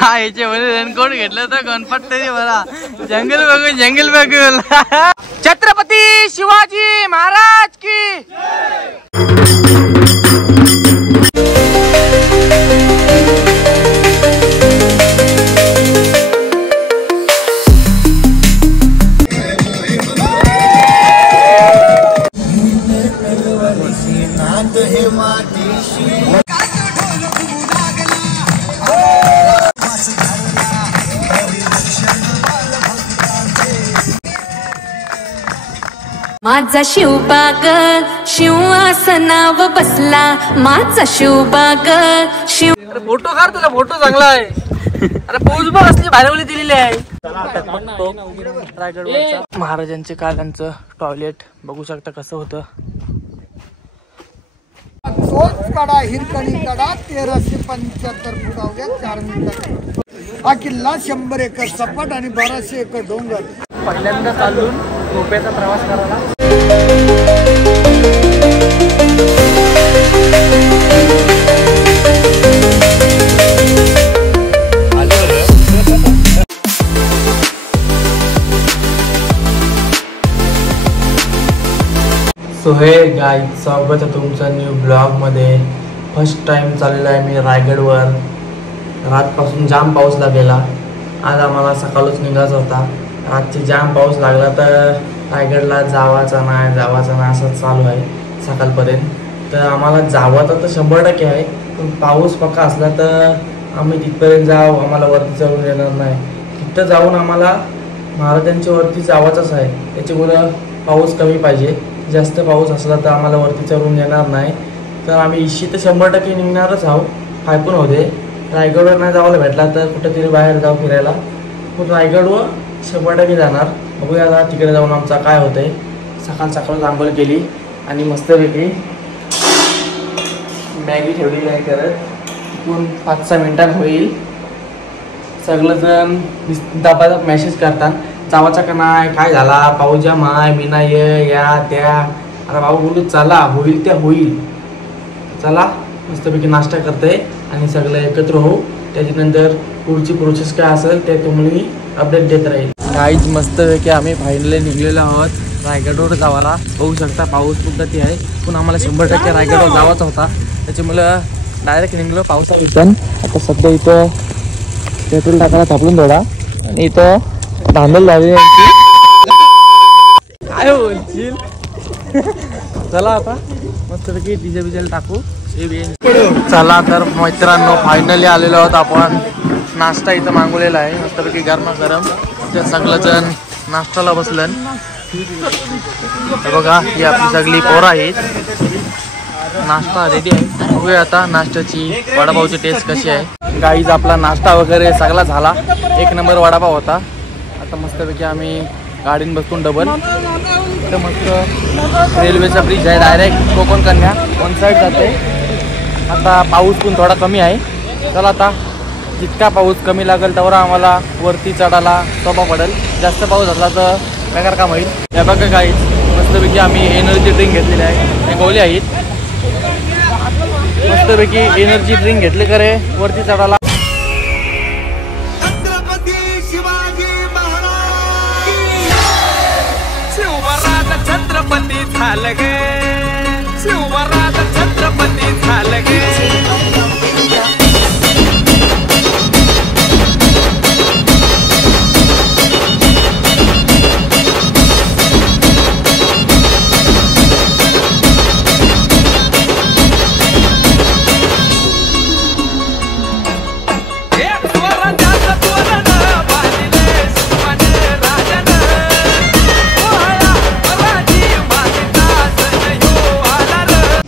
हा याच्यामध्ये रेनकोट घेतलं तर गणपत तरी मला जंगल बघू छत्रपती शिवाजी महाराज की माझा शिवबाग शिवासनाव बसला माझा शिवबाग शिव फोटो काढ तुला फोटो चांगला आहे अरे पोज बघ असली भारीवली दिलेली आहे रायगडवरचा महाराजांचे काळांचं टॉयलेट बघू शकता कसं होतं कडा हिरकणी कडा 1375 फूट अवघ्या 4 मिनिटात हा किल्ला 100 एकर सपाट आणि 1200 एकर डोंगर पहिल्यांदा चालून रोप्याचा प्रवास करायला सो हे गाईज स्वागत आहे तुमचं न्यू ब्लॉग मध्ये फर्स्ट टाइम चाललेला आहे मी रायगडवर रातपासून जाम पाऊस लागलेला आज आम्हाला सकाळच निघायचा होता रातची जाम पाऊस लागला तर रायगडला जावाचा नाही असंच चालू आहे सकाळपर्यंत तर आम्हाला जावाचा तर 100% आहे पण पाऊस पक्का असला तर आम्ही तिथपर्यंत जाऊ आम्हाला वरती चढून येणार नाही तिथं जाऊन आम्हाला महाराजांच्या वरती जावाचाच आहे त्याच्यामुळं पाऊस कमी पाहिजे जास्त पाऊस असला तर आम्हाला वरती चढून येणार नाही तर आम्ही इशी तर 100% निघणारच आहोत काय पण होते रायगडवर नाही जावायला भेटला तर कुठेतरी बाहेर जाऊ फिरायला पण रायगडवर 100% जाणार बघूया आता तिकडे जाऊन आमचा काय होतंय सकाळ आंघोळ केली आणि मस्तपैकी मॅगी ठेवली आहे करत तिकून 5-6 मिनिटात होईल सगळंजण दबादा मेसेज करतात जावाचा का नाही काय झाला पाऊस जाम आहे मी नाही या त्या अरे भाऊ बोलू चला होईल त्या होईल चला मस्तपैकी नाश्ता करते आणि सगळं एकत्र होऊ त्याच्यानंतर पुढची प्रोसेस काय असेल ते तुम्ही अपडेट देत राहील गाईज मस्तपैकी आम्ही फायनली निघलेलो आहोत रायगडवर जावाला बघू शकता पाऊस पद्धती आहे पण आम्हाला 100% रायगडवर जावाचा होता त्याच्यामुळं डायरेक्ट निघलो पावसा इथून आता सध्या इथं पेट्रोल टाकायला थापलून थोडा आणि इथं धांदल लावली काय बोलशील चला आता मस्तपैकी डीजे बिजेल टाकू चला तर मित्रांनो फायनली आलेलो आहोत आपण नाश्ता इथं मागवलेला आहे मस्तपैकी गरमागरम सगळंजण नाश्त्याला बसलं बघा ही आपली सगळी पोरं आहेत नाश्ता रेडी आहे बघूया आता नाश्त्याची वडापावची टेस्ट कशी आहे गाईज आपला नाश्ता वगैरे सगळा झाला 1 नंबर वडापाव होता आता मस्तपैकी आम्ही गाडीन बसून डबल इथं मस्त रेल्वेचा ब्रिज आहे direct Konkan Kanya one side जाते आता पाऊस पण थोडा कमी आहे चला आता जितका पाऊस कमी लागेल तेवढा आम्हाला वरती चढायला सोपा पडेल जास्त पाऊस असला तर बेकार काम होईल या बघा गाईज मस्तपैकी आम्ही एनर्जी ड्रिंक घेतलेली आहे ते गोळी आहेत मस्तपैकी एनर्जी ड्रिंक घेतले करे वरती चढायला छत्रपती शिवाजी महाराज शिवराज छत्रपती झालं गे शिवराज छत्रपती झालं गे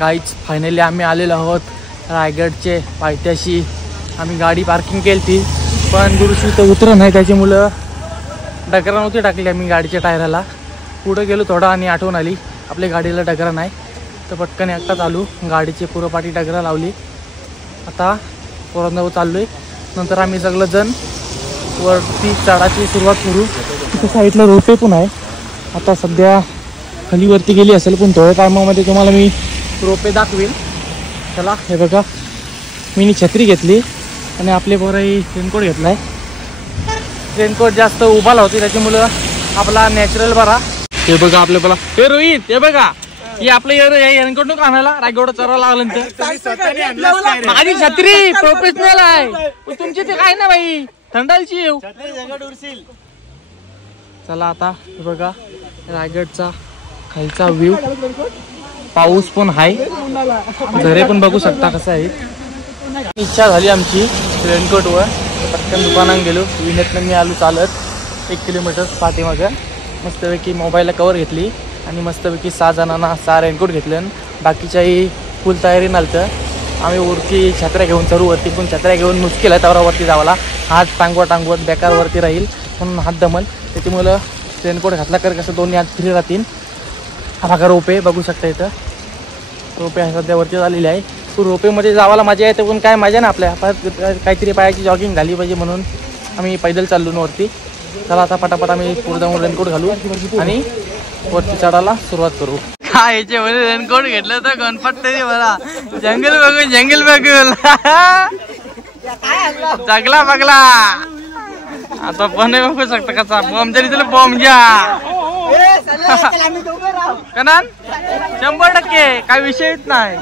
गाईज फायनली आम्ही आलेलो आहोत रायगडचे पायथ्याशी आम्ही गाडी पार्किंग केली ती पण दुरुस्ती तर उतरत नाही त्याच्यामुळं डगरा नव्हती टाकली आम्ही गाडीच्या टायराला पुढं गेलो थोडा आणि आठवण आली आपल्या गाडीला डगरा नाही तर पटकन एकटाच आलो गाडीचे पुरपाटी डगरा लावली आता पोरांजवळ चाललो आहे नंतर आम्ही सगळंजण वरती चढाची सुरुवात करू तिथे साईडला रोपे पण आहे आता सध्या खाली वरती गेली असेल पण थोड्या टायमामध्ये तुम्हाला मी रोपे दाखवेल चला हे बघा मी छत्री घेतली आणि आपले पोरही रेनकोट घेतलाय. रेनकोट जास्त उभा लावते त्याच्यामुळं आपला नॅचरल बरा. हे बघा आपले बोला हे रोहित हे बघा हे आपलं रेनकोट नको आणायला रायगड चरावं लागलं तर. माझी छत्री प्रोफेशनल आहे तुमची ते काय ना बाई थंडालची येऊ. चला आता हे बघा रायगडचा खालचा व्ह्यू. पाऊस पण आहे घरे पण बघू शकता कसं आहे. इच्छा झाली आमची रेनकोटवर पटकन दुकानात गेलो. विनेतनं मी आलो चालत 1 किलोमीटर पाठीमागं. मस्तपैकी मोबाईलला कवर घेतली आणि मस्तपैकी 6 जणांना 6 रेनकोट घेतले. बाकीच्याही फुल तयारी नव्हतं. आम्ही वरती छत्र्या घेऊन चढू. वरती पण छत्र्या घेऊन मुश्किल आहे त्यावरती जावाला. हात टांगवत बेकार वरती राहील म्हणून हात दमल. त्याच्यामुळं रेनकोट घातला कर कसं 2 हात फ्री राहतील. हा बघा रोपे बघू शकता इथं. रोपे आहे सध्या वरती झालेली आहे. रोपेमध्ये जावाला मजा येते पण काय मजा ना आपल्या काहीतरी पायाची जॉगिंग झाली पाहिजे म्हणून आम्ही पैदल चाललो वरती. चला आता पटापट आम्ही पुढे जाऊन रेनकोट घालू आणि वरती चढायला सुरुवात करू. काय याच्यामध्ये रेनकोट घेतलं तर गणपत तरी मला जंगल बघून जंगल बघून जगला बघला. आता पण बघू शकता कसा बॉम्ब तरी तुला बॉम्ब घ्या कनान 100% काय विषयच नाही.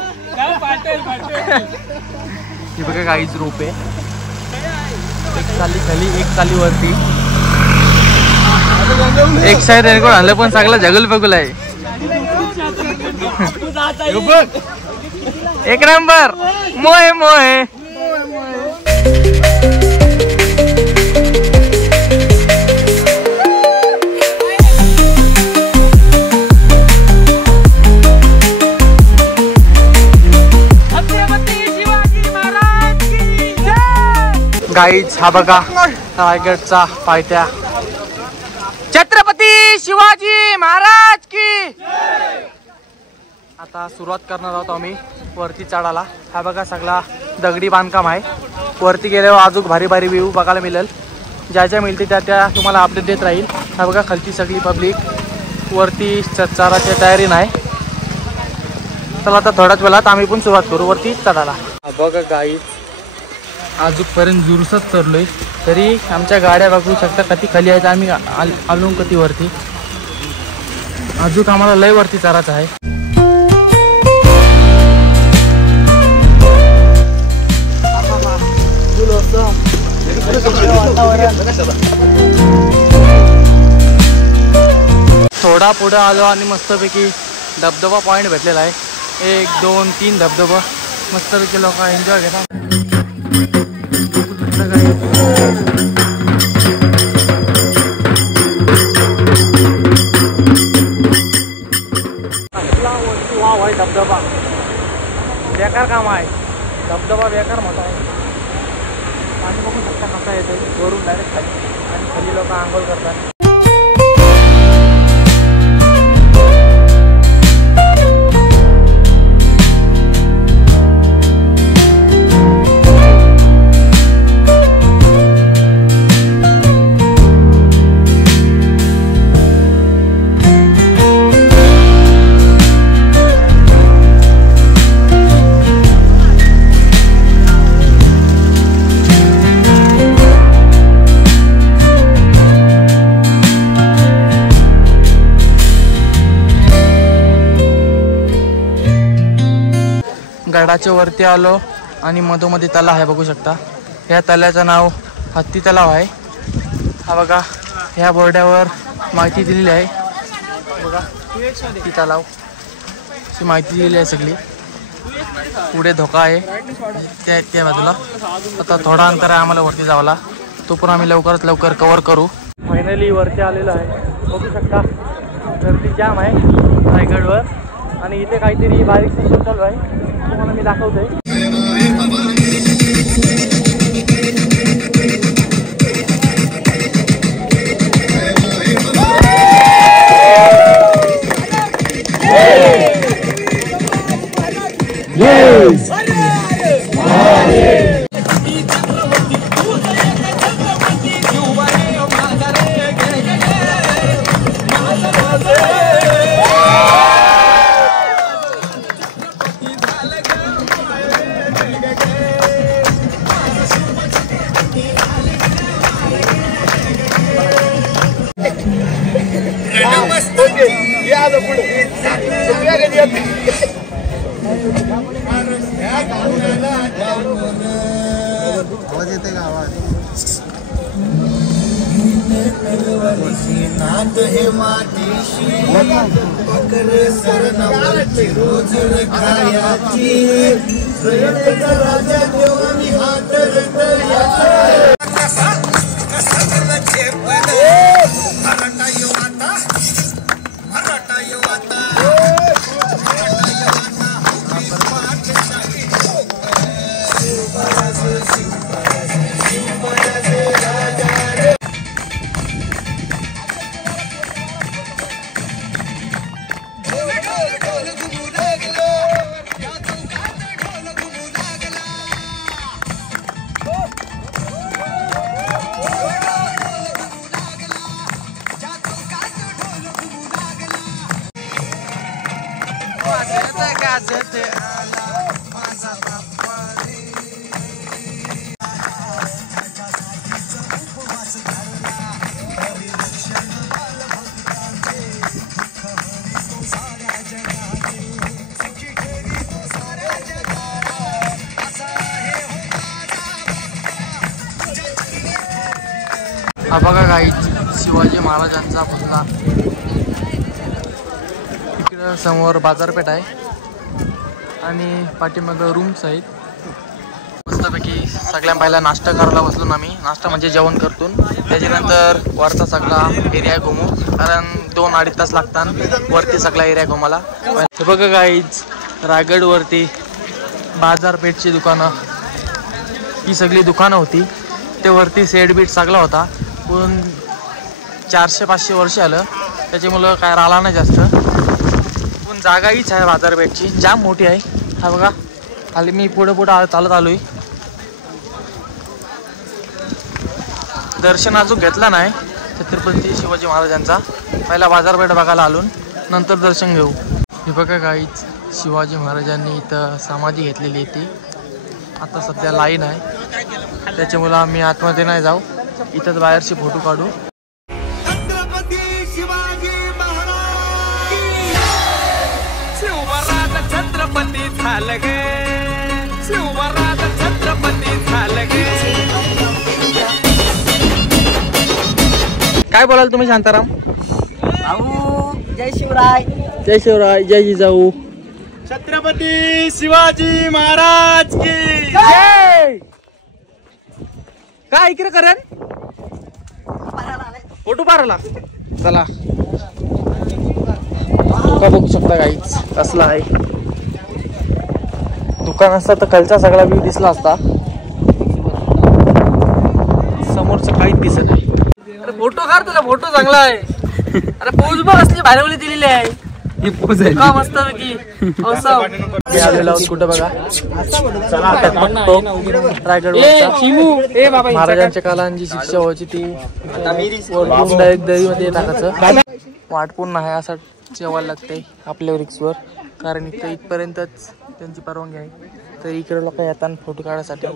हे बघा काहीच रोप आहे. एक चाली खाली एक चाली वरती. एक साईड रेनकोट आणलं पण चांगला जगल बघूल आहे. एक नंबर मोहे मोहे. गाईज हा बघा रायगडचा पायथ्या छत्रपती शिवाजी महाराज की. आता सुरुवात करणार आहोत आम्ही वरती चढायला. हा बघा सगळा दगडी बांधकाम आहे. वरती गेल्यावर अजून भारी भारी व्ह्यू बघायला मिळेल. ज्या ज्या मिळते त्या तुम्हाला अपडेट देत राहील. हा बघा खालची सगळी पब्लिक वरती चढायची तयारी नाही. चला आता थोड्याच वेळात आम्ही पण सुरुवात करू वरती चढायला. बघा गाईज अजूनपर्यंत जुरसच चढलोय तरी आमच्या गाड्या बघू शकता कधी खाली आहेत. आम्ही आलो कधी वरती. अजून आम्हाला लय वरती चढायचं आहे. थोडा पुढे आलो आणि मस्तपैकी धबधबा पॉइंट भेटलेला आहे. 1 2 3 धबधबा मस्तपैकी लोक एन्जॉय घेतात. वाव आहे धबधबा. बेकार काम आहे धबधबा बेकार मोठा आहे. पाणी बघू शकता कसा येतो वरून डायरेक्ट खाली आणि खाली लोक आंघोळ करतात. गडाच्या वरती आलो आणि मधोमध्ये तलाव आहे बघू शकता. ह्या तलावाचं नाव हत्ती तलाव आहे. हा बघा ह्या बोर्डावर माहिती दिलेली आहे. बघा हत्ती तलाव अशी माहिती दिलेली आहे सगळी. पुढे धोका आहे त्या बाजूला. आता थोडा अंतर आहे आम्हाला वरती जावला. तो पण आम्ही लवकरात लवकर कव्हर करू. फायनली वरती आलेलो आहे बघू शकता. गर्दी जाम आहे रायगडवर आणि इथे काहीतरी बारीक सिस्टम चालू आहे तुम्हाला मी दाखवतोय. आलं पुढे आवाज येते का आवाज नाथ हे मातीशी पकर सरनावरची रोज खायाची राजा देवानी हात हा बघा गाईच शिवाजी महाराजांचा पुतळा. इकडं समोर बाजारपेठ आहे आणि पाठीमागं रूम्स आहेत. मस्तपैकी सगळ्या पहिला नाश्ता करायला बसलो ना. आम्ही नाश्ता म्हणजे जेवण करतो, त्याच्यानंतर वरचा सगळा एरिया घुमू, कारण 2-2.5 तास लागतात वरती सगळा एरिया घुमाला. हे बघा गाईच रायगडवरती बाजारपेठची दुकानं, ही सगळी दुकानं होती. ते वरती सेट बीट सगळा होता, पण 400-500 वर्ष आलं त्याच्यामुळं काय राहिला नाही जास्त. पण जागा हीच आहे बाजारपेठची, जाम मोठी आहे. हा बघा खाली मी पुढं चालत आलोय. दर्शन अजून घेतला नाही छत्रपती शिवाजी महाराजांचा. पहिला बाजारपेठ बघायला आलो, नंतर दर्शन घेऊ. हे बघा गाईच शिवाजी महाराजांनी इथं समाधी घेतलेली आहे. ती आता सध्या लाईन आहे, त्याच्यामुळं आम्ही आतमध्ये नाही जाऊ, इथंच बाहेरचे फोटो काढू. छत्रपती शिवाजी महाराज शिवराज छत्रपती झालं गे, शिवराज छत्रपती झालं गे. काय बोलाल तुम्ही शांताराम? जय शिवराय. जय शिवराय, जय जिजाऊ. छत्रपती शिवाजी महाराज की जय. काय इकडे करेन फोटो पाराला चला. का बघू शकता गाईच कसला आहे. दुकान असता तर खालचा सगळा व्ह्यू दिसला असता, समोरचं काहीच दिसत नाही. अरे फोटो काढ, तुला फोटो चांगला आहे. अरे पोज बघ असली भारीवली दिलेली आहे. का मस्त पैकी आलेलो आहोत कुठं बघा. रायगड महाराजांच्या काळात जी शिक्षा व्हायची ती डायरेक्ट दहीमध्ये टाकायचं. वाटपून नाही असं जेवायला लागते आपल्या रिक्सवर, कारण इथं इथपर्यंतच त्यांची परवानगी आहे. तर इकडे लोक येतात फोटो काढायसाठी.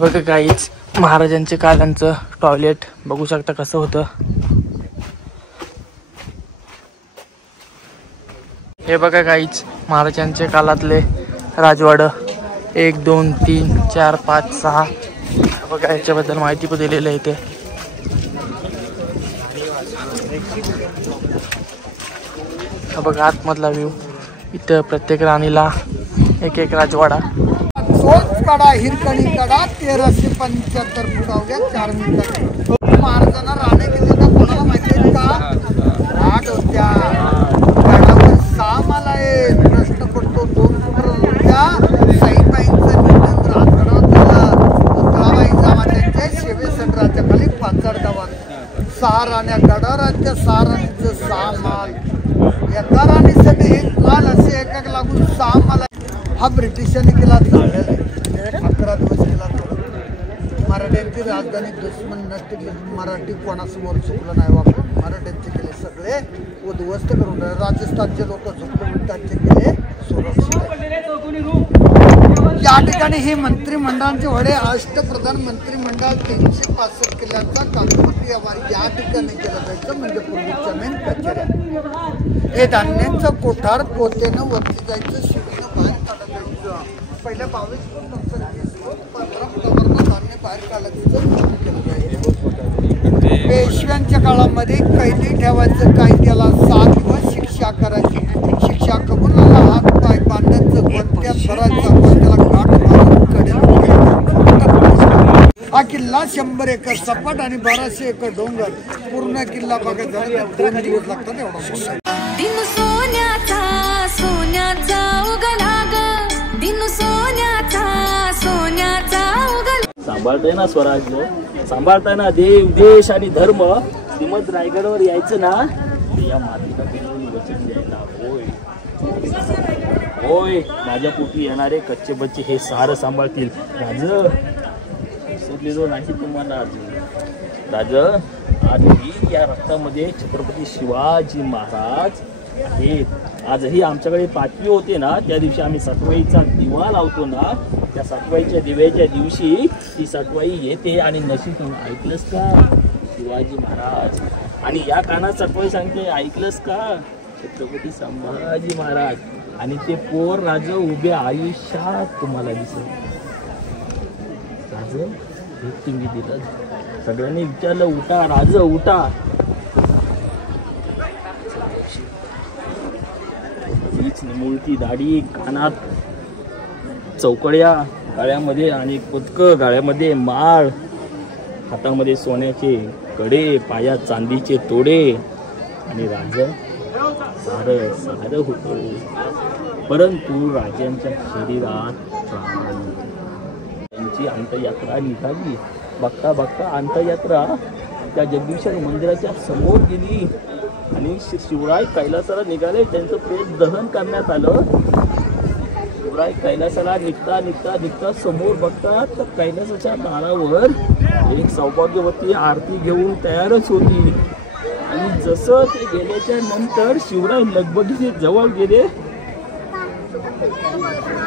बघा गाईच महाराजांच्या काळांचं टॉयलेट बघू शकता कसं होतं. हे बघा गाईच महाराजांच्या काळातले राजवाडं 1, 2, 3, 4, 5, 6. बघा याच्याबद्दल माहिती पण दिलेली आहे इथे. हा बघा आतमधला व्ह्यू. इथं प्रत्येक राणीला एक राजवाडा. सोच कडा हिरकणी कडा 1375 फुटावल्या 4 मिनिटात. महाराजांना राणे केले तर कोणाला माहिती आहे का? 8 होत्या गडावर 6 मला प्रश्न पडतो. 2 होत्या साईबाईंचं निधन राजगडावर पुतळाबाईंचा त्यांच्या शिवेसंद्राच्या खाली पाचड गावात 6 राण्या गडाराच्या 6 राणीचं 6 माल एका राणीसाठी लाल असे एकाक लागून 6 मला हा ब्रिटिशांनी केला झालेला आहे. 11 दिवस केला. मराठ्यांची राजधानी दुश्मन नष्ट केली. मराठी कोणासमोर चुकलं नाही वापर. मराठ्यांचे केले सगळे उद्ध्वस्त करून राजस्थानचे लोक झुकले त्यांचे केले सुरक्षित. या ठिकाणी ही मंत्रिमंडळांचे वडे अष्टप्रधान मंत्रिमंडळ 365 किल्ल्यांचा कागदपत्री व्यवहार या ठिकाणी केलं जायचं. म्हणजे पूर्वीच्या मेन कचेऱ्या. हे धान्यांचं कोठार पोतेनं वरती जायचं. शिडीनं बाहेर काढत जायचं. पहिल्या 22 फूट नंतर 20 फूट 15 फुटावरनं धान्य बाहेर काढायचं केलं जायचं. पेशव्यांच्या काळामध्ये कैदी ठेवायचं. कायद्याला 6 दिवस शिक्षा करायची. शिक्षा कबुलाला हात पाय बांधायचं. कोणत्यात भरायचं. कोणत्याला घाट मारून हा किल्ला 100 एकर सपाट आणि 1200 एकर डोंगर. पूर्ण किल्ला बघायचा झाला तर 2 दिवस लागतात. एवढा मोठा दिन सोन्याचा सोन्याचा उगला ग. दिन सोन्याचा सोन्याचा उगला. सांभाळताय ना स्वराज्य, सांभाळताय ना देव देश आणि धर्म. श्रीमंत रायगडवर यायचं ना या मातीला वचन द्यायला. होय होय माझ्या पोटी येणारे कच्चे बच्चे हे सारं सांभाळतील. राज विसरलेलो नाही तुम्हाला. राज आजही या रक्तामध्ये छत्रपती शिवाजी महाराज आहेत. आजही आमच्याकडे 5वी होते ना त्या दिवशी आम्ही सटवाईचा दिवा लावतो ना. त्या सटवाईच्या दिव्याच्या दिवशी ती सटवाई येते आणि नशीब ऐकलंस का शिवाजी महाराज. आणि या कानात सटवाई सांगते ऐकलंस का छत्रपती संभाजी महाराज. आणि ते पोर राज उभे आयुष्यात तुम्हाला दिसत. राज हे तुम्ही दिलं. सगळ्यांनी विचारलं उठा राज उठा. मूर्ती दाढी कानात चौकड्या गाळ्यामध्ये आणि पदक गाळ्यामध्ये माळ. हातामध्ये सोन्याचे कडे पायात चांदीचे तोडे. आणि राज सारं सारं होतं. परंतु राजांच्या शरीरात प्राण. त्यांची अंत्ययात्रा निघाली. बघता बघता अंत्ययात्रा त्या जगदीश्वर मंदिराच्या समोर गेली. आणि शिवराय कैलासाला निघाले. त्यांचं प्रेत दहन करण्यात आलं. शिवराय कैलासाला निघता निघता निघता समोर बघतात तर कैलासाच्या दारावर एक सौभाग्यवती आरती घेऊन तयारच होती. आणि जसं ते गेल्याच्या नंतर शिवराय लगबगीने जवळ गेले.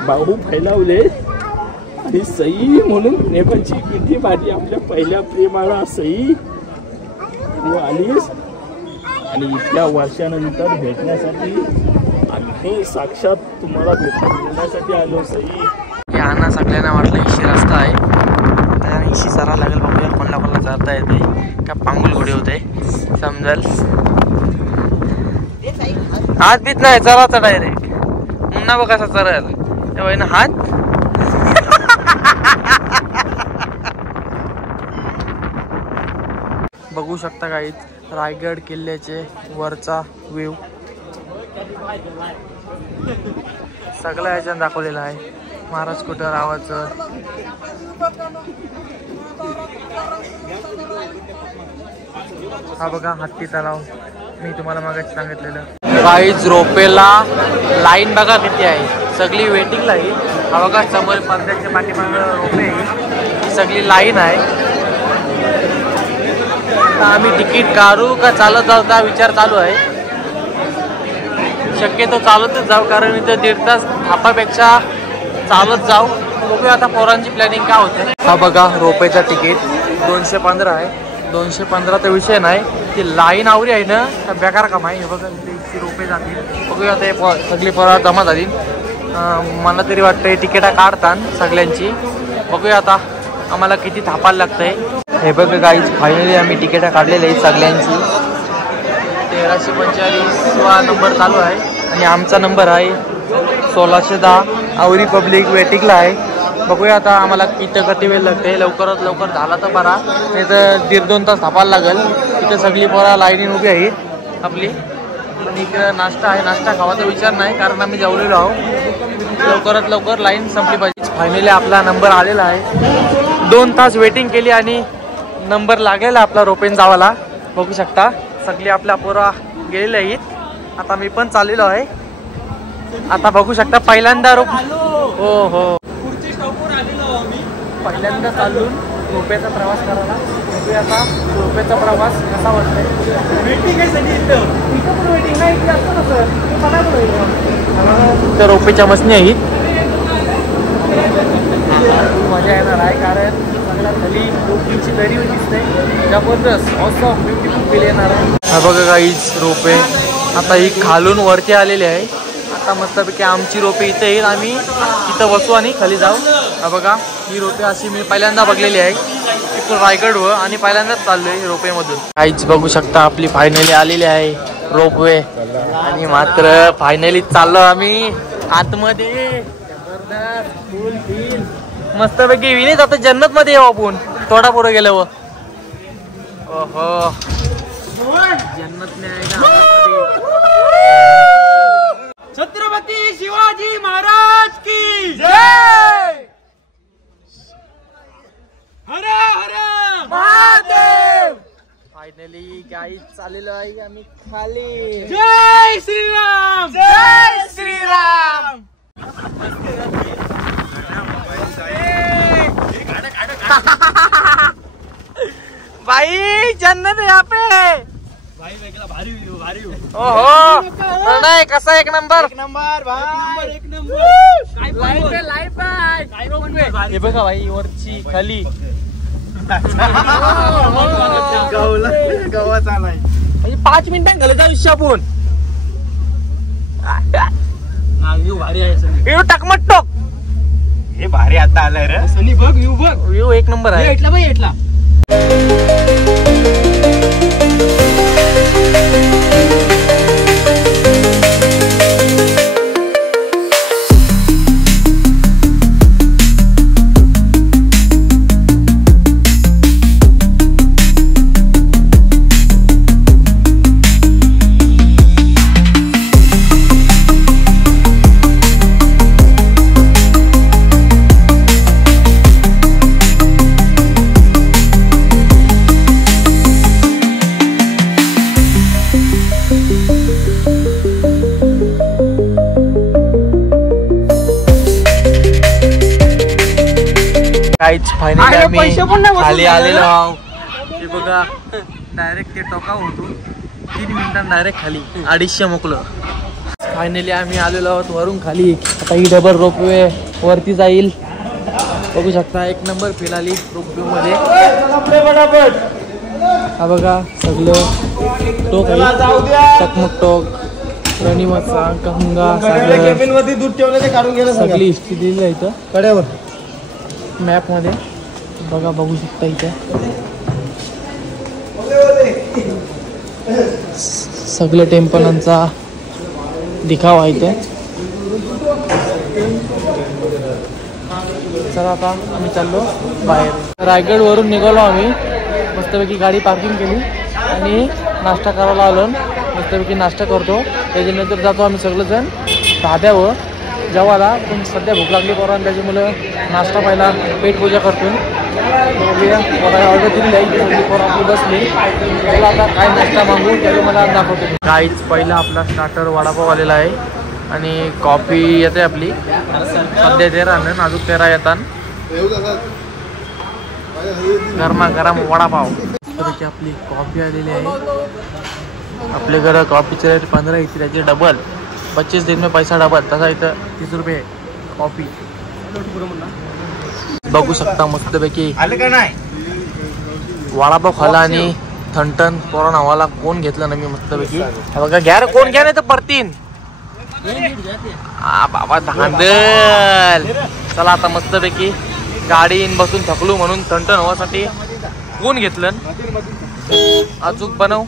बाहू फैलावले आणि सई म्हणून नेपाळची किती भारी आपल्या पहिल्या प्रेमाला सई तू आलीस. आणि इतक्या वर्षानंतर भेटण्यासाठी आम्ही साक्षात तुम्हाला भेटण्यासाठी आलो सई. यांना सगळ्यांना वाटलं इशी रस्ता आहे तर इशी चरा लागेल. बघूया कोणला कोणला चरता येते का पांगुल घोडे होते समजल. हात बीत नाही चराचा डायरेक्ट. मुन्ना बघ कसा चरल तेव्हा ना हात. बघू शकता काहीच रायगड किल्ल्याचे वरचा व्ह्यू सगळं ह्याच्यात दाखवलेलं आहे. महाराज स्कूटर आवाजचं. हा बघा हत्ती तलाव मी तुम्हाला मागायचं सांगितलेलं. काहीच रोपेला लाईन बघा किती आहे. सगळी वेटिंग लाईन. हा बघा समोर पडद्याच्या पाठीमागं रोपे ही सगळी लाईन आहे. आम्ही तिकीट काढू का चालत जाऊ का विचार चालू आहे. शक्यतो चालतच जाऊ कारण इथं 1.5 तास थापापेक्षा चालत जाऊ. बघूया आता पोरांची प्लॅनिंग काय होते. हा बघा रोपेचा तिकीट 215 आहे. 215 तर विषय नाही. ती लाईन आवरी आहे ना तर बेकार काम आहे. हे बघा इथे रोपे जातील. बघूया आता हे सगळी पोरं जमा झाली. मला तरी वाटतं तिकीटा काढतात सगळ्यांची. बघूया आता आम्हाला किती थापायला लागतंय. हे बघा गाईज फायनली आम्ही तिकीटा काढलेली आहेत सगळ्यांची. 1345 नंबर चालू आहे आणि आमचा नंबर आहे 1610. आवरी पब्लिक वेटिंगला आहे. बघूया आता आम्हाला किती वेळ लागते. लवकरात लवकर झाला तर बरा नाही तर 1.5-2 तास थापायला लागेल. इथं सगळी पोरं लाईनीन उभी आहे आपली. आणि इकडं नाश्ता आहे. नाश्ता खावाचा विचार नाही कारण आम्ही जेवलेलो आहोत. लवकरात लवकर लाईन संपली पाहिजे. फायनली आपला नंबर आलेला आहे. 2 तास वेटिंग केली आणि नंबर लागलेला आपला रोपेन जावाला. बघू शकता सगळी आपल्या पोरा गेलेल्या आहेत. आता मी पण चाललेलो आहे. आता बघू शकता पहिल्यांदा रोप. हो हो पहिल्यांदा चालून रोप्याचा प्रवास करायला. बघूया आता रोप्याचा प्रवास कसा वाटतोय. वेटिंग आहे सगळी इथं पण वेटिंग आहे की असतं ना सर. तर रोपेच्या मशनी आहेत. मजा येणार आहे कारण सगळ्यात खाली रोपीची दरी दिसते. जबरदस्त ऑसम ब्युटिफुल फील येणार आहे. हा बघा काहीच रोपे आता ही खालून वरती आलेली आहे. आता मस्तपैकी आमची रोपे इथे येईल. आम्ही इथं बसू आणि खाली जाऊ. हा बघा ही रोपे अशी मी पहिल्यांदा बघलेली आहे. इकडून रायगडवर आणि पहिल्यांदाच चाललोय रोपेमधून. काहीच बघू शकता आपली फायनली आलेली आहे रोपवे. आणि मात्र फायनली चाललो आम्ही आतमध्ये. जबरदस्त फुल फील मस्तपैकी विनीत. आता जन्नत मध्ये येऊ आपण थोडा पुढे गेल्यावर. ओहो जन्नत में आएगा. छत्रपती शिवाजी महाराज की जय. हर हर महादेव. फायनली गाईड चाललेलो आहे आम्ही खाली. जय श्रीराम जय श्रीराम. भाई जन्नत है यहाँ पे. भाई भारी भारी. ओहो नाही कसा एक नंबर. एक नंबर. हे बघा भाई वरची खाली. गावात आलाय 5 मिनिटां घालत जाऊ आपण. भारी आहे. टकमट टोक. हे भारी आता आलाय रे सनी. बघ व्यू बघ. व्यू एक नंबर आहे. एटला भाई एटला. काहीच फायनली आम्ही खाली आलेलो आहोत. हे बघा डायरेक्ट ते टोका होतो 3 मिनिटांत डायरेक्ट खाली 250 मोकलं. फायनली आम्ही आलेलो आहोत वरून खाली. आता ही डबल रोपवे वरती जाईल. बघू शकता एक नंबर फील आली रोपवे मध्ये. हा बघा सगळं टोक चकमक टोक गणिमचा गंगा दूध ठेवलं ते काढून गेलं सगळी हिस्ट्री दिली आहे इथं कड्यावर मॅप मध्ये. बघा बघू शकता इथे सगळे टेम्पलांचा दिखावा इथे. चला आता आम्ही चाललो बाहेर. रायगड वरून निघालो आम्ही. मस्तपैकी गाडी पार्किंग केली आणि नाश्ता करायला आलो. मस्तपैकी नाश्ता करतो. त्याच्यानंतर जातो आम्ही सगळेजण धाब्यावर जेवायला. पण सध्या भूक लागली पोरांना त्याच्यामुळे नाश्ता पहिला पेट पूजा करतो. ऑर्डर दिली आहे पोरांनी बसली. त्याला आता काय नाश्ता मागू त्याला मला दाखवतो. काहीच पहिला आपला स्टार्टर वडापाव आलेला आहे आणि कॉफी येते आपली सध्या 13 अजून 13 येतात. गरमागरम वडापाव. त्याची आपली कॉफी आलेली आहे. आपल्या घरात कॉफीचे रेट 15 येते त्याची डबल 25 दिन में पैसा डबल. तसा इथं 30 रुपये कॉफी. बघू शकता मस्तपैकी आलं का नाही. वडापाव खाला आणि थंटन पोरा नावाला कोण घेतलं ना मी मस्तपैकी. बघा घ्या रे कोण घ्या नाही तर परतीन. बाबा धांदल. चला आता मस्तपैकी गाडीन बसून थकलो म्हणून थंटन हवासाठी कोण घेतलं अचूक बनव.